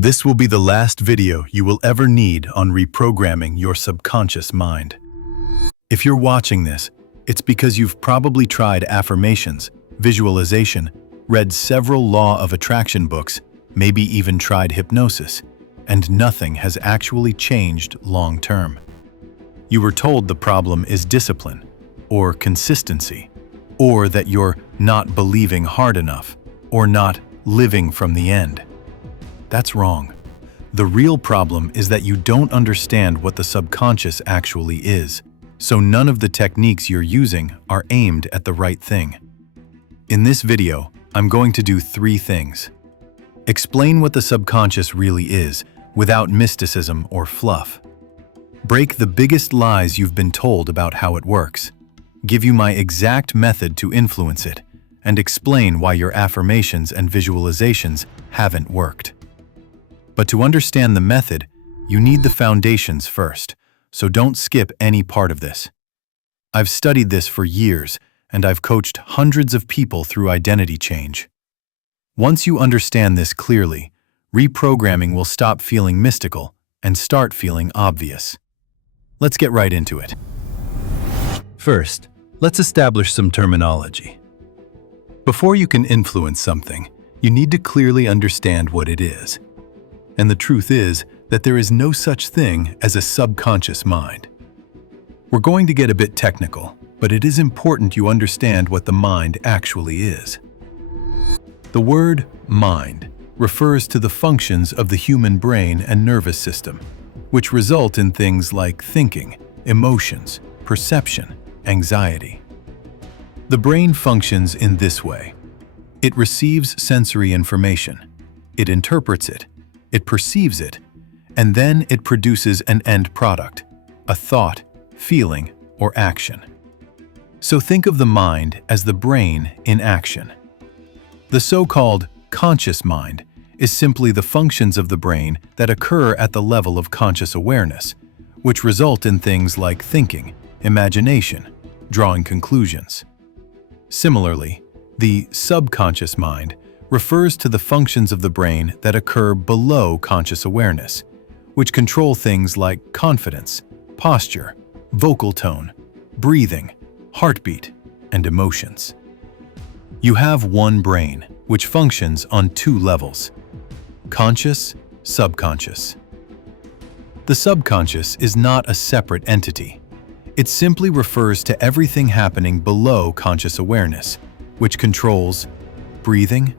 This will be the last video you will ever need on reprogramming your subconscious mind. If you're watching this, it's because you've probably tried affirmations, visualization, read several law of attraction books, maybe even tried hypnosis, and nothing has actually changed long term. You were told the problem is discipline, or consistency, or that you're not believing hard enough, or not living from the end. That's wrong. The real problem is that you don't understand what the subconscious actually is, so none of the techniques you're using are aimed at the right thing. In this video, I'm going to do 3 things. Explain what the subconscious really is, without mysticism or fluff. Break the biggest lies you've been told about how it works. Give you my exact method to influence it, and explain why your affirmations and visualizations haven't worked. But to understand the method, you need the foundations first, so don't skip any part of this. I've studied this for years, and I've coached hundreds of people through identity change. Once you understand this clearly, reprogramming will stop feeling mystical and start feeling obvious. Let's get right into it. First, let's establish some terminology. Before you can influence something, you need to clearly understand what it is. And the truth is that there is no such thing as a subconscious mind. We're going to get a bit technical, but it is important you understand what the mind actually is. The word mind refers to the functions of the human brain and nervous system, which result in things like thinking, emotions, perception, anxiety. The brain functions in this way. It receives sensory information. It interprets it. It perceives it, and then it produces an end product, a thought, feeling, or action. So think of the mind as the brain in action. The so-called conscious mind is simply the functions of the brain that occur at the level of conscious awareness, which result in things like thinking, imagination, drawing conclusions. Similarly, the subconscious mind refers to the functions of the brain that occur below conscious awareness, which control things like confidence, posture, vocal tone, breathing, heartbeat, and emotions. You have one brain, which functions on 2 levels: conscious, subconscious. The subconscious is not a separate entity. It simply refers to everything happening below conscious awareness, which controls breathing,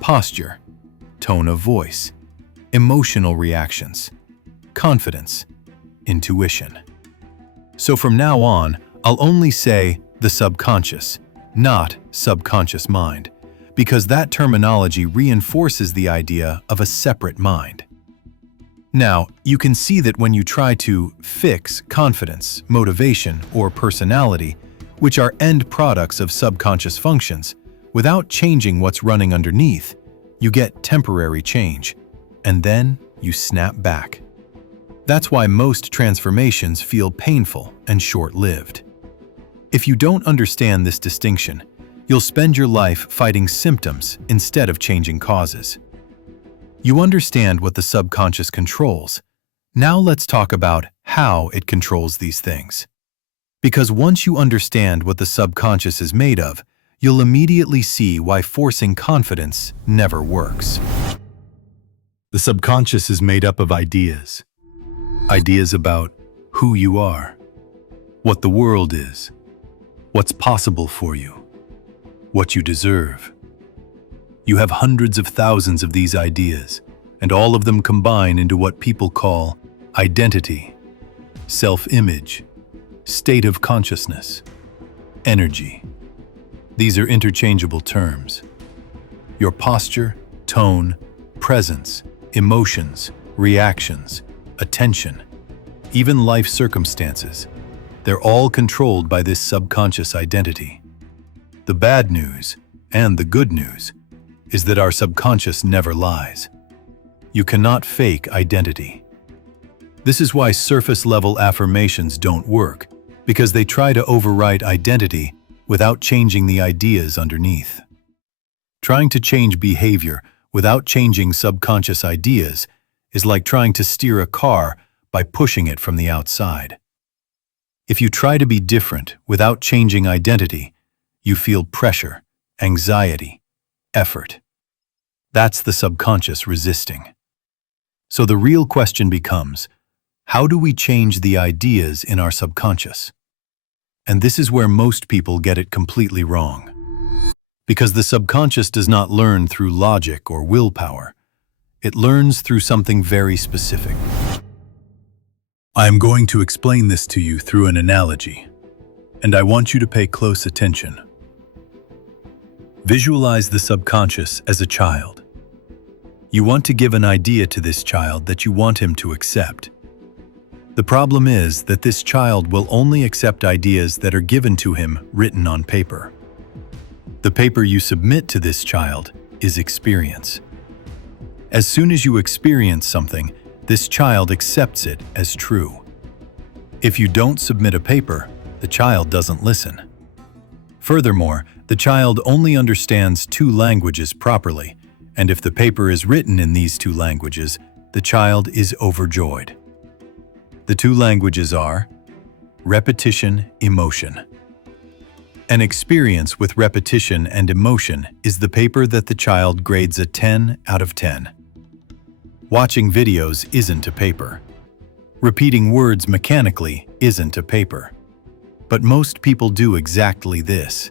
posture, tone of voice, emotional reactions, confidence, intuition. So from now on, I'll only say the subconscious, not subconscious mind, because that terminology reinforces the idea of a separate mind. Now, you can see that when you try to fix confidence, motivation, or personality, which are end products of subconscious functions, without changing what's running underneath, you get temporary change, and then you snap back. That's why most transformations feel painful and short-lived. If you don't understand this distinction, you'll spend your life fighting symptoms instead of changing causes. You understand what the subconscious controls. Now let's talk about how it controls these things. Because once you understand what the subconscious is made of, you'll immediately see why forcing confidence never works. The subconscious is made up of ideas. Ideas about who you are, what the world is, what's possible for you, what you deserve. You have hundreds of thousands of these ideas, and all of them combine into what people call identity, self-image, state of consciousness, energy. These are interchangeable terms. Your posture, tone, presence, emotions, reactions, attention, even life circumstances, they're all controlled by this subconscious identity. The bad news, and the good news, is that our subconscious never lies. You cannot fake identity. This is why surface-level affirmations don't work, because they try to overwrite identity without changing the ideas underneath. Trying to change behavior without changing subconscious ideas is like trying to steer a car by pushing it from the outside. If you try to be different without changing identity, you feel pressure, anxiety, effort. That's the subconscious resisting. So the real question becomes, how do we change the ideas in our subconscious? And this is where most people get it completely wrong. Because the subconscious does not learn through logic or willpower. It learns through something very specific. I am going to explain this to you through an analogy, and I want you to pay close attention. Visualize the subconscious as a child. You want to give an idea to this child that you want him to accept. The problem is that this child will only accept ideas that are given to him written on paper. The paper you submit to this child is experience. As soon as you experience something, this child accepts it as true. If you don't submit a paper, the child doesn't listen. Furthermore, the child only understands 2 languages properly, and if the paper is written in these 2 languages, the child is overjoyed. The 2 languages are repetition, emotion. An experience with repetition and emotion is the paper that the child grades a 10 out of 10. Watching videos isn't a paper. Repeating words mechanically isn't a paper. But most people do exactly this.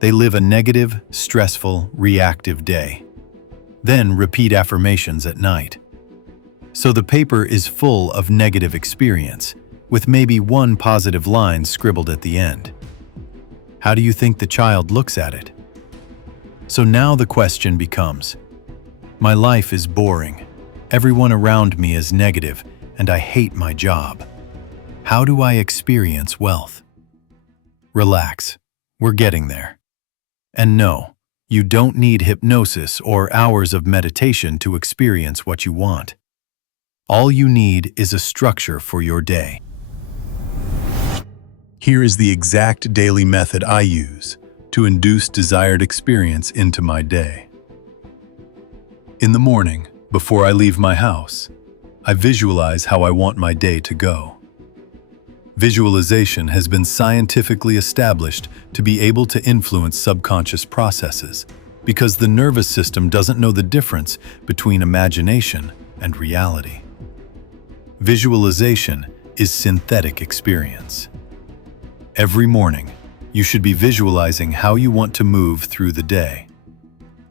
They live a negative, stressful, reactive day. Then repeat affirmations at night. So the paper is full of negative experience, with maybe 1 positive line scribbled at the end. How do you think the child looks at it? So now the question becomes, my life is boring. Everyone around me is negative, and I hate my job. How do I experience wealth? Relax. We're getting there. And no, you don't need hypnosis or hours of meditation to experience what you want. All you need is a structure for your day. Here is the exact daily method I use to induce desired experience into my day. In the morning, before I leave my house, I visualize how I want my day to go. Visualization has been scientifically established to be able to influence subconscious processes because the nervous system doesn't know the difference between imagination and reality. Visualization is synthetic experience. Every morning, you should be visualizing how you want to move through the day.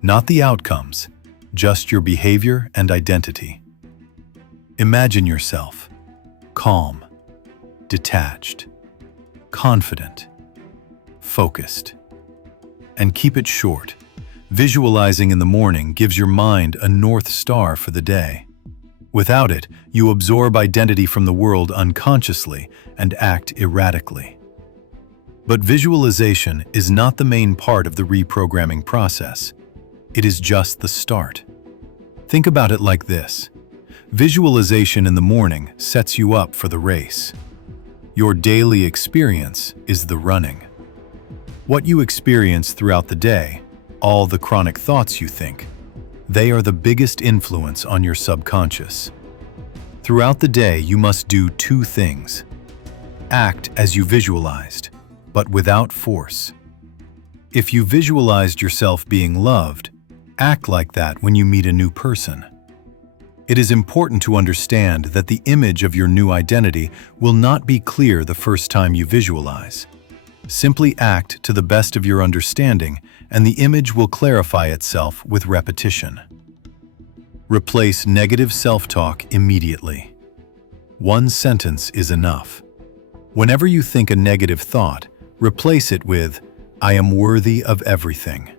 Not the outcomes, just your behavior and identity. Imagine yourself calm, detached, confident, focused. And keep it short. Visualizing in the morning gives your mind a north star for the day. Without it, you absorb identity from the world unconsciously and act erratically. But visualization is not the main part of the reprogramming process. It is just the start. Think about it like this. Visualization in the morning sets you up for the race. Your daily experience is the running. What you experience throughout the day, all the chronic thoughts you think, they are the biggest influence on your subconscious. Throughout the day, you must do 2 things. Act as you visualized, but without force. If you visualized yourself being loved, act like that when you meet a new person. It is important to understand that the image of your new identity will not be clear the first time you visualize. Simply act to the best of your understanding, and the image will clarify itself with repetition. Replace negative self-talk immediately. 1 sentence is enough. Whenever you think a negative thought, replace it with, "I am worthy of everything."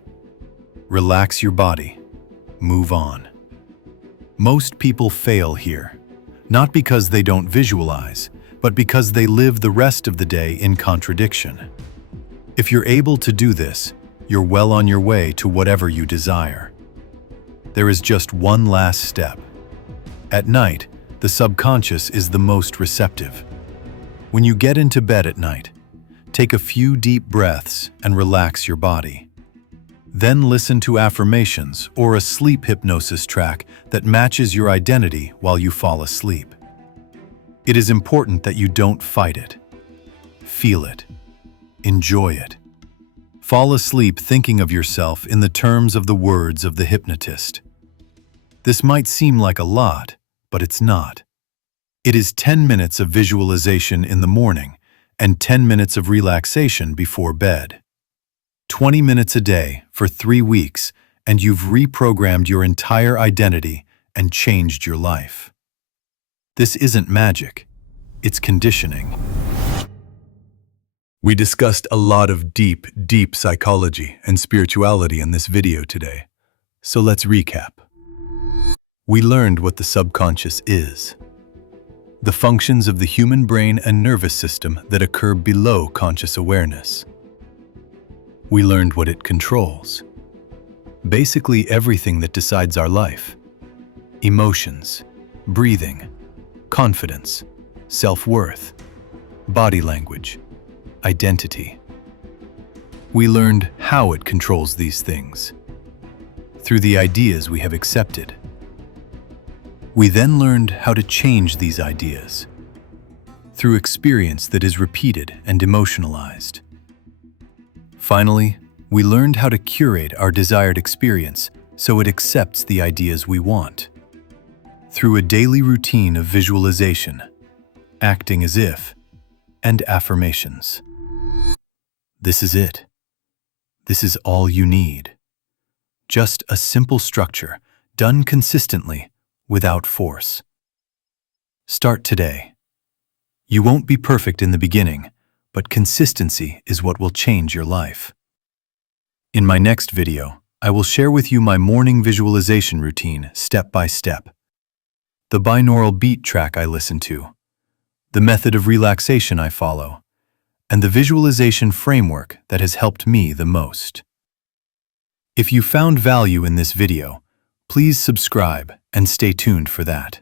Relax your body. Move on. Most people fail here, not because they don't visualize, but because they live the rest of the day in contradiction. If you're able to do this, you're well on your way to whatever you desire. There is just one last step. At night, the subconscious is the most receptive. When you get into bed at night, take a few deep breaths and relax your body. Then listen to affirmations or a sleep hypnosis track that matches your identity while you fall asleep. It is important that you don't fight it. Feel it. Enjoy it. Fall asleep thinking of yourself in the terms of the words of the hypnotist. This might seem like a lot, but it's not. It is 10 minutes of visualization in the morning and 10 minutes of relaxation before bed. 20 minutes a day for 3 weeks, and you've reprogrammed your entire identity and changed your life. This isn't magic, it's conditioning. We discussed a lot of deep psychology and spirituality in this video today. So let's recap. We learned what the subconscious is, the functions of the human brain and nervous system that occur below conscious awareness. We learned what it controls, basically everything that decides our life: emotions, breathing, confidence, self-worth, body language, identity. We learned how it controls these things, through the ideas we have accepted. We then learned how to change these ideas, through experience that is repeated and emotionalized. Finally, we learned how to curate our desired experience so it accepts the ideas we want, through a daily routine of visualization, acting as if, and affirmations. This is it. This is all you need. Just a simple structure, done consistently, without force. Start today. You won't be perfect in the beginning, but consistency is what will change your life. In my next video, I will share with you my morning visualization routine step by step, the binaural beat track I listen to, the method of relaxation I follow, and the visualization framework that has helped me the most. If you found value in this video, please subscribe and stay tuned for that.